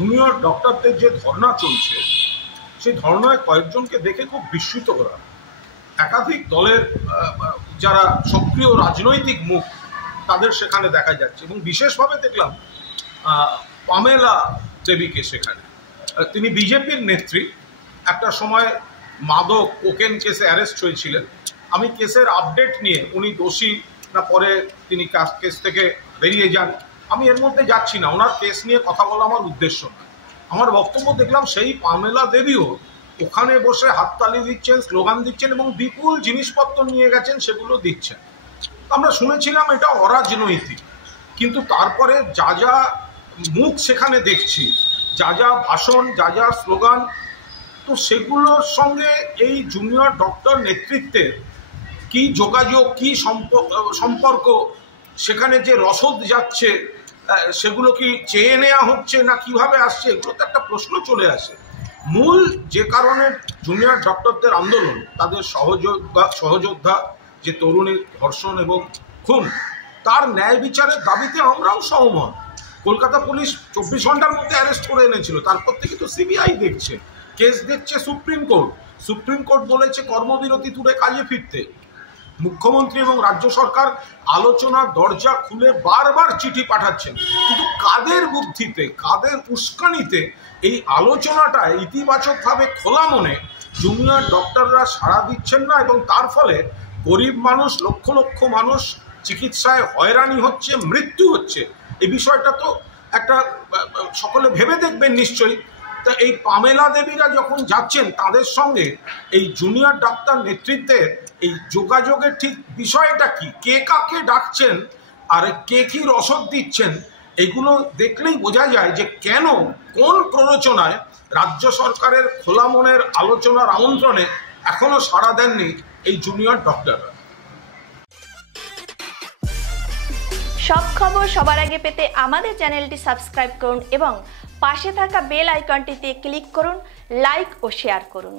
Junior ডক্টরদের যে ধর্না চলছে সেই ধর্নায় কয়েকজনকে দেখে খুব বিস্মিত করা। একাধিক দলের যারা সক্রিয় রাজনৈতিক মুখ তাদের সেখানে দেখা যাচ্ছে, এবং বিশেষভাবে দেখলাম পামেলা দেবীকে সেখানে। তিনি বিজেপির নেত্রী, একটা সময় মাদক কোকেন কেসে অ্যারেস্ট হয়েছিলেন। আমি কেসের আপডেট নিয়ে উনি দোষী না পরে তিনি কেস থেকে বেরিয়ে যান, আমি এর মধ্যে যাচ্ছি না, ওনার কেস নিয়ে কথা বলা আমার উদ্দেশ্য না। আমার বক্তব্য দেখলাম সেই পামেলা দেবীও ওখানে বসে হাততালি দিচ্ছেন, স্লোগান দিচ্ছেন এবং বিপুল জিনিসপত্র নিয়ে গেছেন, সেগুলো দিচ্ছেন। আমরা শুনেছিলাম এটা অরাজনৈতিক, কিন্তু তারপরে যা যা মুখ সেখানে দেখছি, যা যা ভাষণ, যা যা স্লোগান, তো সেগুলোর সঙ্গে এই জুনিয়র ডক্টর নেতৃত্বের কি যোগাযোগ, কি সম্পর্ক, সেখানে যে রসদ যাচ্ছে সেগুলো কি চেয়ে নেওয়া হচ্ছে না কিভাবে আসছে, এগুলো তো একটা প্রশ্ন চলে আসে। মূল যে কারণে জুনিয়র ডক্টরদের আন্দোলন, তাদের সহযোদ্ধা যে তরুণীর ধর্ষণ এবং খুন, তার ন্যায় বিচারের দাবিতে আমরাও সহমত। কলকাতা পুলিশ 24 ঘন্টার মধ্যে অ্যারেস্ট করে এনেছিল, তারপর থেকে তো সিবিআই দেখছে, কেস দেখছে সুপ্রিম কোর্ট। সুপ্রিম কোর্ট বলেছে কর্মবিরতি তুলে কাজে ফিরতে। মুখ্যমন্ত্রী এবং রাজ্য সরকার আলোচনার দরজা খুলে বারবার চিঠি পাঠাচ্ছেন, কিন্তু কাদের বুদ্ধিতে, কাদের উস্কানিতে এই আলোচনাটা ইতিবাচকভাবে খোলা মনে জুনিয়র ডক্টররা সাড়া দিচ্ছেন না, এবং তার ফলে গরিব মানুষ, লক্ষ লক্ষ মানুষ চিকিৎসায় হয়রানি হচ্ছে, মৃত্যু হচ্ছে। এই বিষয়টা তো একটা সকলে ভেবে দেখবেন নিশ্চয়ই। তা এই পামেলা দেবীরা যখন যাচ্ছেন, তাদের সঙ্গে এই জুনিয়র ডাক্তার নেতৃত্বের এই যোগাযোগের ঠিক বিষয়টা কি, কে কাকে ডাকছেন আর কে কি রসদ দিচ্ছেন, এগুলো দেখলেই বোঝা যায় যে কেন, কোন প্ররোচনায় রাজ্য সরকারের খোলা মনের আলোচনার আমন্ত্রণে এখনো সাড়া দেননি এই জুনিয়র ডক্টররা। সব খবর সবার আগে পেতে আমাদের চ্যানেলটি সাবস্ক্রাইব করুন এবং পাশে থাকা বেল আইকনটিতে ক্লিক করুন, লাইক ও শেয়ার করুন।